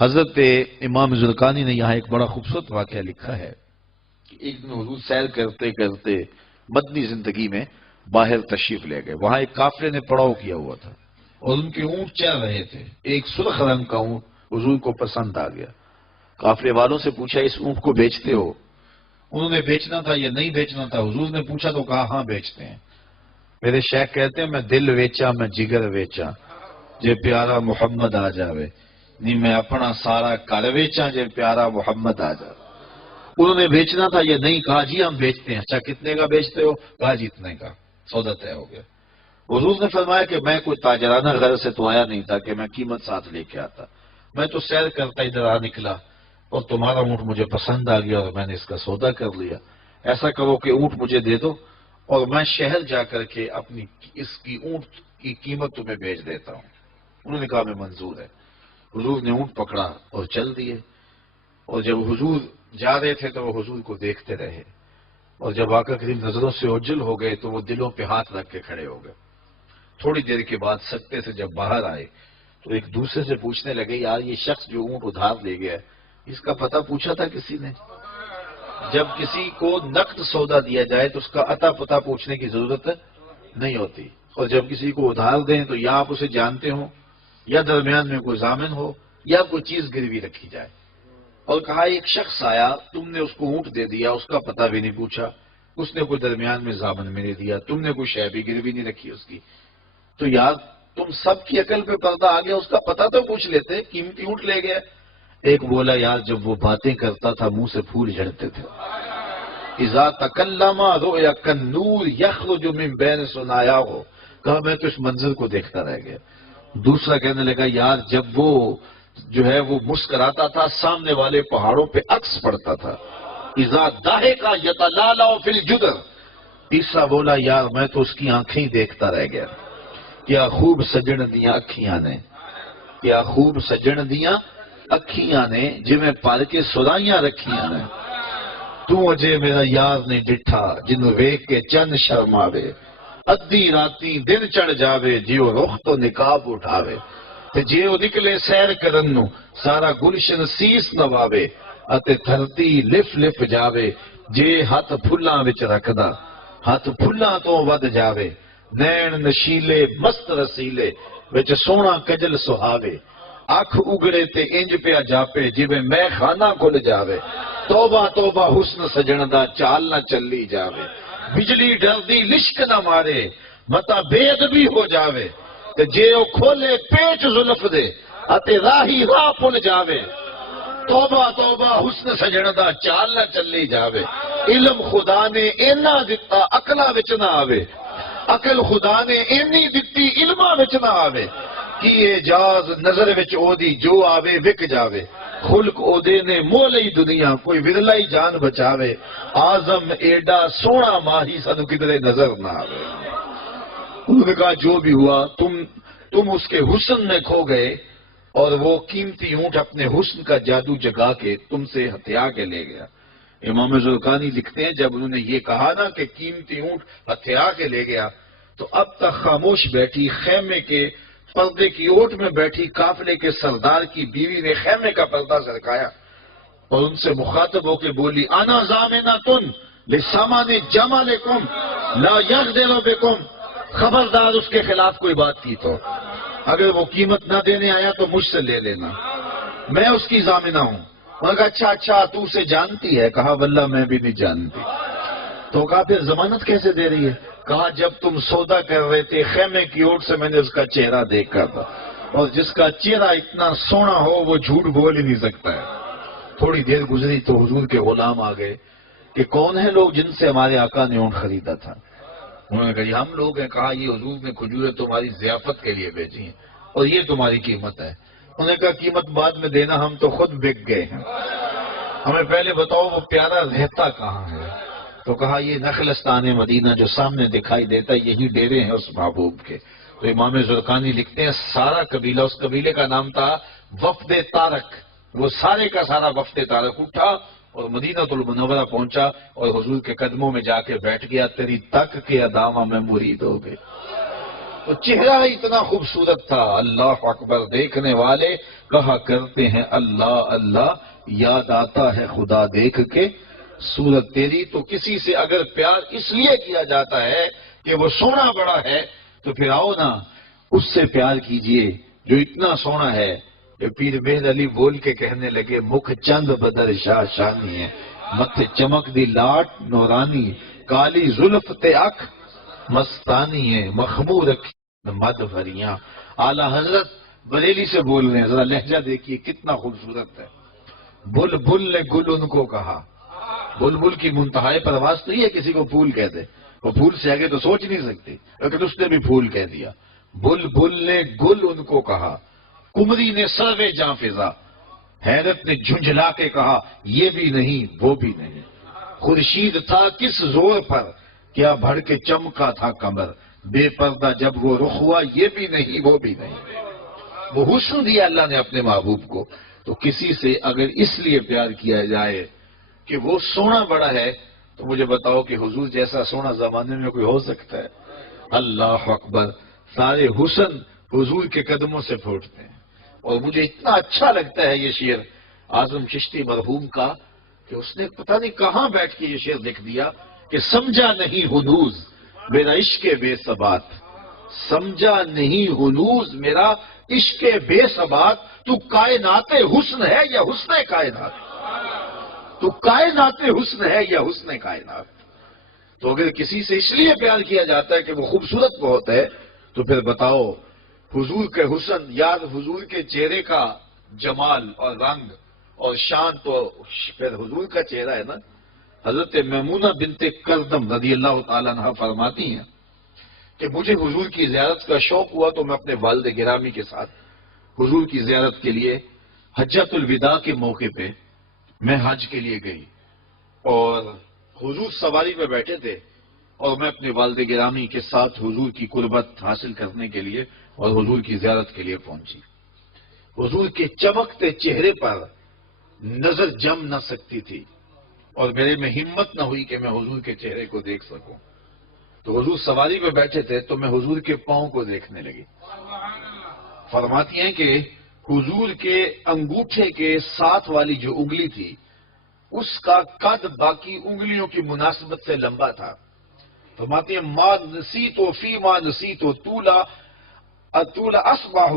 حضرت امام زرقانی نے یہاں ایک بڑا خوبصورت واقعہ لکھا ہے کہ ایک دن حضور سیر کرتے کرتے مدنی زندگی میں باہر تشریف لے گئے. وہاں ایک قافلے نے پڑاؤ کیا ہوا تھا اور ان کے اونٹ چل رہے تھے. ایک سرخ رنگ کا اونٹ حضور کو پسند آ گیا. قافلے والوں سے پوچھا اس اونٹ کو بیچتے ہو؟ انہوں نے بیچنا تھا یا نہیں بیچنا تھا. حضور نے پوچھا تو کہا ہاں بیچتے ہیں. میرے شیخ کہتے ہیں میں دل ویچا میں جگر ویچا جے پیارا محمد آ جاوے نہیں میں اپنا سارا کر ویچا جے پیارا محمد آ جاوے. انہوں نے بیچنا تھا یا نہیں؟ کہا جی ہم بیچتے ہیں. اچھا کتنے کا بیچتے ہو؟ کہا جی اتنے کا. سودا طے ہو گیا. حضور نے فرمایا کہ میں کوئی تاجرانہ غرض سے تو آیا نہیں تھا کہ میں قیمت ساتھ لے کے آتا. میں تو سیر کرتا ادھر آ نکلا اور تمہارا اونٹ مجھے پسند آ گیا اور میں نے اس کا سودا کر لیا. ایسا کرو کہ اونٹ مجھے دے دو اور میں شہر جا کر کے اپنی اس کی اونٹ کی قیمت تمہیں بیچ دیتا ہوں. انہوں نے کہا میں منظور ہے. حضور نے اونٹ پکڑا اور چل دیے. اور جب حضور جا رہے تھے تو وہ حضور کو دیکھتے رہے اور جب آقا کریم نظروں سے اوجھل ہو گئے تو وہ دلوں پہ ہاتھ رکھ کے کھڑے ہو گئے. تھوڑی دیر کے بعد سکتے سے جب باہر آئے تو ایک دوسرے سے پوچھنے لگے یار یہ شخص جو اونٹ ادھار لے گیا اس کا پتہ پوچھا تھا کسی نے؟ جب کسی کو نقد سودا دیا جائے تو اس کا عطا پتہ پوچھنے کی ضرورت نہیں ہوتی. اور جب کسی کو ادھار دیں تو یا آپ اسے جانتے ہوں یا درمیان میں کوئی ضامن ہو یا کوئی چیز گروی رکھی جائے. اور کہا ایک شخص آیا تم نے اس کو اونٹ دے دیا اس کا پتہ بھی نہیں پوچھا, اس نے کوئی درمیان میں ضامن میں نہیں دیا, تم نے کوئی شے بھی گروی نہیں رکھی اس کی, تو یار تم سب کی عقل پہ پردہ آ گیا, اس کا پتہ تو پوچھ لیتے, قیمتی اونٹ لے گیا. ایک بولا یار جب وہ باتیں کرتا تھا منہ سے پھول جھڑتے تھے. اذا تکلم رؤیا کالنور یخرج من بین ثنایاہ, کہا میں تو اس منظر کو دیکھتا رہ گیا. دوسرا کہنے لگا یار جب وہ جو ہے وہ مسکراتا تھا سامنے والے پہاڑوں پہ عکس پڑتا تھا. اذا ضاحک یتلالع فی الجدر. تیسرا بولا یار میں تو اس کی آنکھیں ہی دیکھتا رہ گیا. کیا خوب سجن دیاں اکھیاں نے, کیا خوب سجن دیاں اکھیاں نے جویں پال کے سرائیاں رکھیاں نے. تو اجے میرا یار نے ڈٹھا جنوں ویکھ کے چند شرم آوے, ادھی راتی دن چڑھ جاوے جیو رخ تو نقاب اٹھاوے. تے جے او نکلے سیر کرن نو سارا گلشن سیس نواوے اتے دھرتی لف لف جاوے جے ہاتھ پھلاں وچ رکھدا ہاتھ پھلاں تو ود جاوے. نین نشیلے مست رسیلے وچ سونا کجل سہاوے, اکھ اگڑے تے انج پیا جاپے جویں میں خانہ کھل جاوے. توبہ توبہ حسن سجن دا چال نہ چلی جاوے, بجلی ڈردی لشک نہ مارے متا بے ادبی ہو جاوے. تے جے او کھولے پیچ زلف دے اتے راہی راہ پل جاوے. توبہ توبہ حسن سجن دا چال نہ چلی جاوے. علم خدا نے اینا دتا عقلاں وچ نہ آوے, عقل خدا نے اینی دتی علماں وچ نہ آوے. کی اعجاز نظر وچ او دی جو آوے وک جاوے. خلق او دے نے مولئی دنیا کوئی ورلائی جان بچاوے. آزم ایڈا سونا ماہی سانو کدھرے نظر نہ آوے. انہوں نے کہا جو بھی ہوا تم اس کے حسن میں کھو گئے اور وہ قیمتی اونٹ اپنے حسن کا جادو جگا کے تم سے ہتھیا کے لے گیا. امام زرقانی لکھتے ہیں جب انہوں نے یہ کہا نا کہ قیمتی اونٹ ہتھیا کے لے گیا تو اب تک خاموش بیٹھی خیمے کے پردے کی اوٹ میں بیٹھی قافلے کے سردار کی بیوی نے خیمے کا پردہ سرکایا اور ان سے مخاطب ہو کے بولی انا ضامنۃ لسامان جمالکم لا یغدر بکم. خبردار اس کے خلاف کوئی بات کی تو اگر وہ قیمت نہ دینے آیا تو مجھ سے لے لینا, میں اس کی ضامنہ ہوں. انہوں نے کہا اچھا اچھا تو اسے جانتی ہے؟ کہا واللہ میں بھی نہیں جانتی. تو کہا پھر ضمانت کیسے دے رہی ہے؟ کہا جب تم سودا کر رہے تھے خیمے کی اوٹ سے میں نے اس کا چہرہ دیکھا تھا اور جس کا چہرہ اتنا سونا ہو وہ جھوٹ بول ہی نہیں سکتا ہے. تھوڑی دیر گزری تو حضور کے غلام آ گئے کہ کون ہیں لوگ جن سے ہمارے آقا نے اونٹ خریدا تھا. انہوں نے کہا یہ ہم لوگ ہیں. کہا یہ حضور نے کھجوریں تمہاری ضیافت کے لیے بھیجی ہیں اور یہ تمہاری قیمت ہے. انہوں نے کہا قیمت بعد میں دینا, ہم تو خود بک گئے ہیں, ہمیں پہلے بتاؤ وہ پیارا رہتا کہاں ہے. تو کہا یہ نخلستان مدینہ جو سامنے دکھائی دیتا ہے یہی ڈیرے ہیں اس محبوب کے. تو امام زرقانی لکھتے ہیں سارا قبیلہ, اس قبیلے کا نام تھا وفد تارک, وہ سارے کا سارا وفد تارک اٹھا اور مدینہ المنورہ پہنچا اور حضور کے قدموں میں جا کے بیٹھ گیا. تیری تک کے ادامہ میں مرید ہو گئے. تو چہرہ اتنا خوبصورت تھا، اللہ اکبر، دیکھنے والے کہا کرتے ہیں اللہ اللہ، یاد آتا ہے خدا دیکھ کے صورت تیری۔ تو کسی سے اگر پیار اس لیے کیا جاتا ہے کہ وہ سونا بڑا ہے، تو پھر آؤ نا اس سے پیار کیجئے جو اتنا سونا ہے کہ پیر بہر علی بول کے کہنے لگے، مکھ چند بدر شاہ شانی ہے، متھے چمک دی لاٹ نورانی، کالی زلف تے اکھ مستانی ہے، مخمور رکھی مد بھریاں۔ اعلیٰ حضرت بریلی سے بول رہے ہیں، ذرا لہجہ دیکھیے کتنا خوبصورت ہے۔ بل بل نے گل ان کو کہا، بل بل کی منتہائی پرواز نہیں ہے کسی کو پھول کہہ دے، وہ پھول سے آگے تو سوچ نہیں سکتی، لیکن اس نے بھی پھول کہہ دیا۔ بل بل نے گل ان کو کہا، کمری نے سروے جاں فضا، حیرت نے جھنجھلا کے کہا یہ بھی نہیں وہ بھی نہیں۔ خورشید تھا کس زور پر، کیا بھڑ کے چمکا تھا کمر، بے پردہ جب وہ رخ ہوا یہ بھی نہیں وہ بھی نہیں۔ وہ حسن دیا اللہ نے اپنے محبوب کو۔ تو کسی سے اگر اس لیے پیار کیا جائے کہ وہ سونا بڑا ہے، تو مجھے بتاؤ کہ حضور جیسا سونا زمانے میں کوئی ہو سکتا ہے؟ اللہ اکبر، سارے حسن حضور کے قدموں سے پھوٹتے ہیں۔ اور مجھے اتنا اچھا لگتا ہے یہ شعر اعظم چشتی مرحوم کا کہ اس نے پتہ نہیں کہاں بیٹھ کے یہ شعر لکھ دیا کہ سمجھا نہیں ہنوز میرا عشق بے ثبات، سمجھا نہیں ہنوز میرا عشق بے ثبات، تو کائنات حسن ہے یا حسن کائنات، تو کائنات حسن ہے یا حسن کائنات۔ تو اگر کسی سے اس لیے پیار کیا جاتا ہے کہ وہ خوبصورت بہت ہے، تو پھر بتاؤ حضور کے حسن، یاد حضور کے چہرے کا جمال اور رنگ اور شان، تو پھر حضور کا چہرہ ہے نا۔ حضرت میمونہ بنت کردم رضی اللہ تعالیٰ عنہ فرماتی ہیں کہ مجھے حضور کی زیارت کا شوق ہوا تو میں اپنے والد گرامی کے ساتھ حضور کی زیارت کے لیے حجۃ الوداع کے موقع پہ میں حج کے لیے گئی، اور حضور سواری پہ بیٹھے تھے اور میں اپنے والد گرامی کے ساتھ حضور کی قربت حاصل کرنے کے لیے اور حضور کی زیارت کے لیے پہنچی۔ حضور کے چمکتے چہرے پر نظر جم نہ سکتی تھی اور میرے میں ہمت نہ ہوئی کہ میں حضور کے چہرے کو دیکھ سکوں۔ تو حضور سواری پہ بیٹھے تھے تو میں حضور کے پاؤں کو دیکھنے لگی۔ فرماتی ہیں کہ حضور کے انگوٹھے کے ساتھ والی جو انگلی تھی اس کا قد باقی انگلیوں کی مناسبت سے لمبا تھا۔ فرماتی ہیں ما نسیتو فی ما نسیتو طول اصبعہ،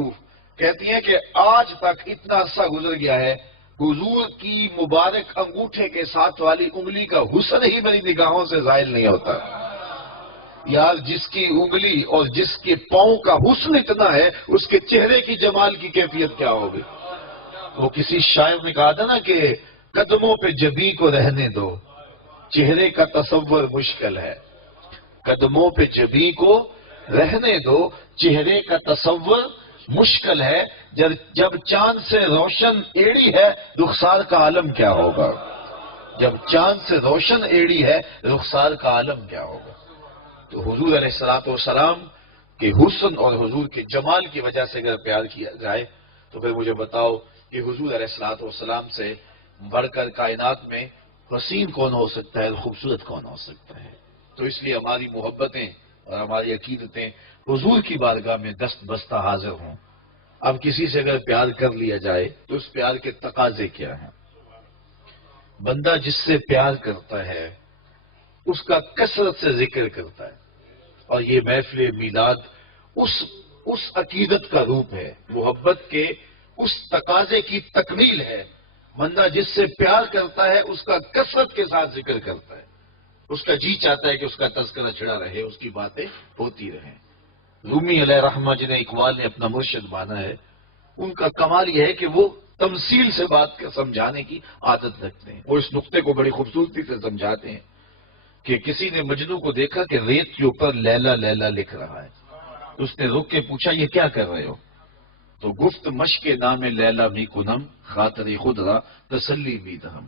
کہتی ہیں کہ آج تک اتنا عرصہ گزر گیا ہے، حضور کی مبارک انگوٹھے کے ساتھ والی انگلی کا حسن ہی میری نگاہوں سے ظاہر نہیں ہوتا۔ یار جس کی انگلی اور جس کے پاؤں کا حسن اتنا ہے، اس کے چہرے کی جمال کی کیفیت کیا ہوگی؟ وہ کسی شاعر نے کہا تھا نا کہ قدموں پہ جبیں کو رہنے دو، چہرے کا تصور مشکل ہے۔ قدموں پہ جبیں کو رہنے دو، چہرے کا تصور مشکل ہے، جب چاند سے روشن ایڑی ہے رخسار کا عالم کیا ہوگا؟ جب چاند سے روشن ایڑی ہے رخسار کا عالم کیا ہوگا؟ تو حضور علیہ السلام کے حسن اور حضور کے جمال کی وجہ سے اگر پیار کیا جائے تو پھر مجھے بتاؤ کہ حضور علیہ السلام سے بڑھ کر کائنات میں حسین کون ہو سکتا ہے، خوبصورت کون ہو سکتا ہے؟ تو اس لیے ہماری محبتیں اور ہماری عقیدتیں حضور کی بارگاہ میں دست بستہ حاضر ہوں۔ اب کسی سے اگر پیار کر لیا جائے تو اس پیار کے تقاضے کیا ہیں؟ بندہ جس سے پیار کرتا ہے اس کا کثرت سے ذکر کرتا ہے، اور یہ محفل میلاد اس عقیدت کا روپ ہے، محبت کے اس تقاضے کی تکمیل ہے۔ بندہ جس سے پیار کرتا ہے اس کا کثرت کے ساتھ ذکر کرتا ہے، اس کا جی چاہتا ہے کہ اس کا تذکرہ چھڑا رہے، اس کی باتیں ہوتی رہیں۔ رومی علیہ رحمہ جنہیں اقبال نے اپنا مرشد مانا ہے، ان کا کمال یہ ہے کہ وہ تمثیل سے بات سمجھانے کی عادت رکھتے ہیں۔ وہ اس نقطے کو بڑی خوبصورتی سے سمجھاتے ہیں کہ کسی نے مجنو کو دیکھا کہ ریت کے اوپر لیلا لیلا لکھ رہا ہے، اس نے رک کے پوچھا یہ کیا کر رہے ہو؟ تو گفت مشق نام لیلا بھی کنم خاطری خود را تسلی بھی دہم،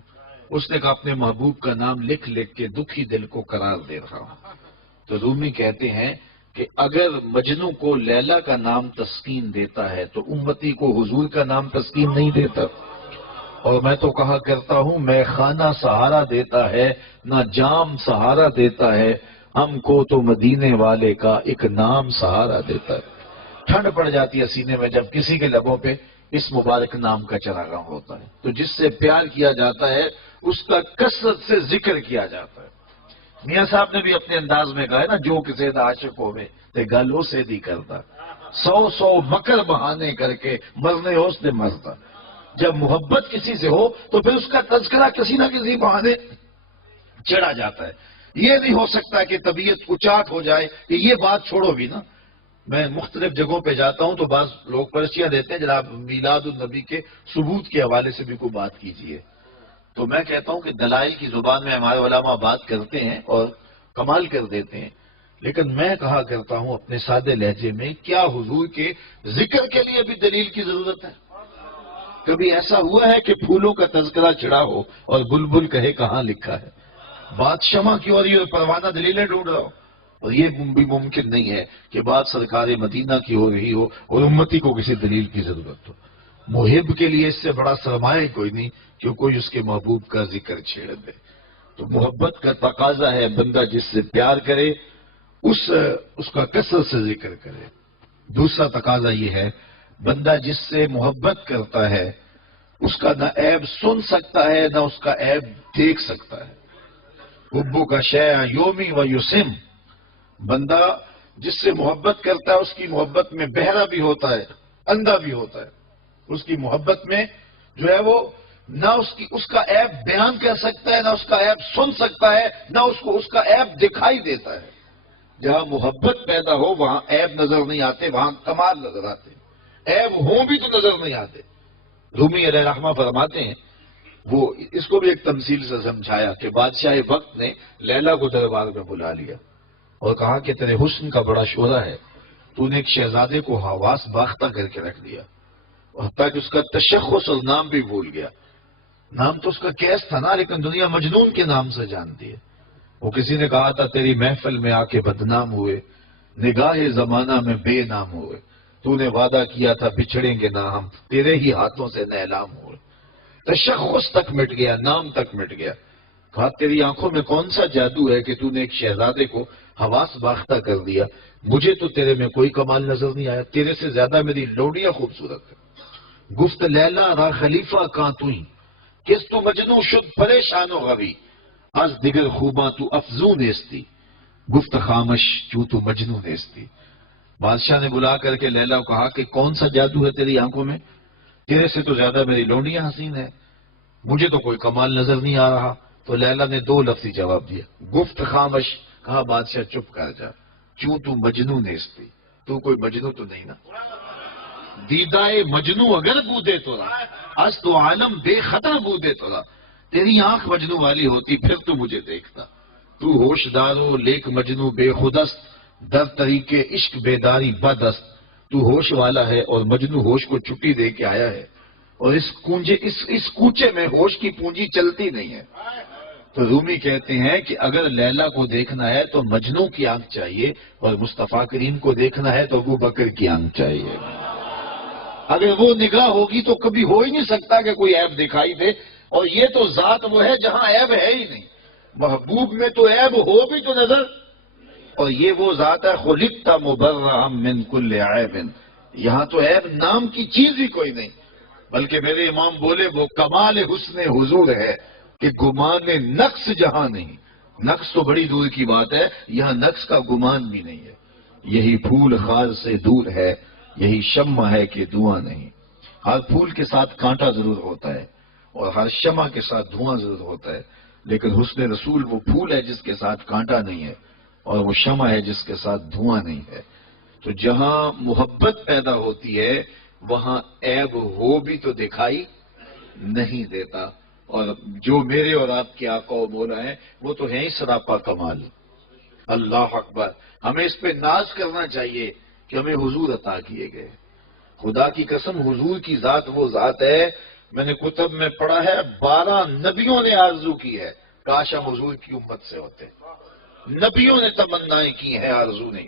اس نے کہا اپنے محبوب کا نام لکھ لکھ کے دکھی دل کو قرار دے رہا ہوں۔ تو رومی کہتے ہیں کہ اگر مجنو کو لیلا کا نام تسکین دیتا ہے تو امتی کو حضور کا نام تسکین نہیں دیتا۔ اور میں تو کہا کرتا ہوں میں خانہ سہارا دیتا ہے نہ جام سہارا دیتا ہے، ہم کو تو مدینے والے کا ایک نام سہارا دیتا ہے۔ ٹھنڈ پڑ جاتی ہے سینے میں جب کسی کے لبوں پہ اس مبارک نام کا چراغاں ہوتا ہے، تو جس سے پیار کیا جاتا ہے اس کا کثرت سے ذکر کیا جاتا ہے۔ میاں صاحب نے بھی اپنے انداز میں کہا ہے نا، جو کسی دا عاشق ہوئے تے گل اسے دی کرتا، 100 مکر بہانے کر کے مرنے اس نے مرتا۔ جب محبت کسی سے ہو تو پھر اس کا تذکرہ کسی نہ کسی بہانے چڑھا جاتا ہے۔ یہ نہیں ہو سکتا کہ طبیعت اچاٹ ہو جائے کہ یہ بات چھوڑو بھی نا۔ میں مختلف جگہوں پہ جاتا ہوں تو بعض لوگ پرچیاں دیتے ہیں جناب میلاد النبی کے ثبوت کے حوالے سے بھی کوئی بات کیجیے، تو میں کہتا ہوں کہ دلائل کی زبان میں ہمارے علماء بات کرتے ہیں اور کمال کر دیتے ہیں، لیکن میں کہا کرتا ہوں اپنے سادے لہجے میں، کیا حضور کے ذکر کے لیے بھی دلیل کی ضرورت ہے؟ کبھی ایسا ہوا ہے کہ پھولوں کا تذکرہ چڑھا ہو اور بلبل کہے کہاں لکھا ہے؟ بات شمع کی ہو رہی ہے اور پروانہ دلیلیں ڈھونڈ رہا ہو، اور یہ بھی ممکن نہیں ہے کہ بات سرکار مدینہ کی ہو رہی ہو اور امتی کو کسی دلیل کی ضرورت ہو۔ محب کے لیے اس سے بڑا سرمایہ کوئی نہیں کہ کوئی اس کے محبوب کا ذکر چھیڑ دے۔ تو محبت کا تقاضا ہے بندہ جس سے پیار کرے اس کا کثرت سے ذکر کرے۔ دوسرا تقاضا یہ ہے بندہ جس سے محبت کرتا ہے اس کا نہ عیب سن سکتا ہے نہ اس کا عیب دیکھ سکتا ہے۔ حبو کا شیع یومی و یسم، بندہ جس سے محبت کرتا ہے اس کی محبت میں بہرا بھی ہوتا ہے، اندھا بھی ہوتا ہے۔ اس کی محبت میں جو ہے وہ نہ اس کا عیب بیان کر سکتا ہے، نہ اس کا عیب سن سکتا ہے، نہ اس کو اس کا عیب دکھائی دیتا ہے۔ جہاں محبت پیدا ہو وہاں عیب نظر نہیں آتے، وہاں کمال نظر آتے، عیب ہوں بھی تو نظر نہیں آتے۔ رومی علیہ رحمہ فرماتے ہیں، وہ اس کو بھی ایک تمثیل سے سمجھایا کہ بادشاہ وقت نے لیلا کو دربار میں بلا لیا اور کہا کہ تیرے حسن کا بڑا شعلہ ہے، تو نے ایک شہزادے کو حواس باختہ کر کے رکھ دیا، اور حتیٰ کہ اس کا تشخص اور نام بھی بھول گیا۔ نام تو اس کا کیس تھا نا، لیکن دنیا مجنون کے نام سے جانتی ہے۔ وہ کسی نے کہا تھا تیری محفل میں آ کے بدنام ہوئے، نگاہ زمانہ میں بے نام ہوئے، تو نے وعدہ کیا تھا بچھڑیں گے نہ ہم، تیرے ہی ہاتھوں سے نیلام ہوئے۔ تشخص تک مٹ گیا، نام تک مٹ گیا۔ کہا تیری آنکھوں میں کون سا جادو ہے کہ تو نے ایک شہزادے کو حواس باختہ کر دیا؟ مجھے تو تیرے میں کوئی کمال نظر نہیں آیا، تیرے سے زیادہ میری لوڈیاں خوبصورت ہے۔ گفت لیلا را خلیفہ کاں توئی، کس تو مجنو شد پریشان و غوی، از دیگر خوباں تو افزون نیستی، گفت خامش چوں تو مجنو نیستی۔ بادشاہ نے بلا کر کے لیلا کو کہا کہ کون سا جادو ہے تیری آنکھوں میں؟ تیرے سے تو زیادہ میری لونڈیاں حسین ہے، مجھے تو کوئی کمال نظر نہیں آ رہا۔ تو لیلا نے 2 لفظی جواب دیا، گفت خامش، کہا بادشاہ چپ کر جا، چوں تو مجنو نیستی، تو کوئی مجنو تو نہیں نا۔ دیدائے مجنو اگر بودے تولا، از تو عالم بے خطر بودے تولا، تیری آنکھ مجنو والی ہوتی پھر تو مجھے دیکھتا۔ تو ہوش دارو لیک مجنو بے خودست، در طریقے عشق بیداری بدست، تو ہوش والا ہے اور مجنو ہوش کو چھٹی دے کے آیا ہے، اور اس کوچے میں ہوش کی پونجی چلتی نہیں ہے۔ تو رومی کہتے ہیں کہ اگر لیلا کو دیکھنا ہے تو مجنو کی آنکھ چاہیے، اور مصطفیٰ کریم کو دیکھنا ہے تو ابو بکر کی آنکھ چاہیے۔ اگر وہ نگاہ ہوگی تو کبھی ہو ہی نہیں سکتا کہ کوئی عیب دکھائی دے، اور یہ تو ذات وہ ہے جہاں عیب ہے ہی نہیں۔ محبوب میں تو عیب ہو بھی تو نظر، اور یہ وہ ذات ہے خلقت مبرئا من کل عیب، یہاں تو عیب نام کی چیز ہی کوئی نہیں، بلکہ میرے امام بولے وہ کمال حسن حضور ہے کہ گمان نقص جہاں نہیں۔ نقص تو بڑی دور کی بات ہے، یہاں نقص کا گمان بھی نہیں ہے۔ یہی پھول خار سے دور ہے، یہی شمع ہے کہ دھواں نہیں۔ ہر پھول کے ساتھ کانٹا ضرور ہوتا ہے اور ہر شمع کے ساتھ دھواں ضرور ہوتا ہے، لیکن حسن رسول وہ پھول ہے جس کے ساتھ کانٹا نہیں ہے، اور وہ شمع ہے جس کے ساتھ دھواں نہیں ہے۔ تو جہاں محبت پیدا ہوتی ہے وہاں عیب ہو بھی تو دکھائی نہیں دیتا، اور جو میرے اور آپ کے آقا و مولا ہیں وہ تو ہیں ہی سراپا کمال۔ اللہ اکبر، ہمیں اس پہ ناز کرنا چاہیے کہ ہمیں حضور عطا کیے گئے۔ خدا کی قسم حضور کی ذات وہ ذات ہے، میں نے کتب میں پڑھا ہے 12 نبیوں نے آرزو کی ہے کاش ہم حضور کی امت سے ہوتے، نبیوں نے تمنائیں کی ہیں، آرزو نہیں۔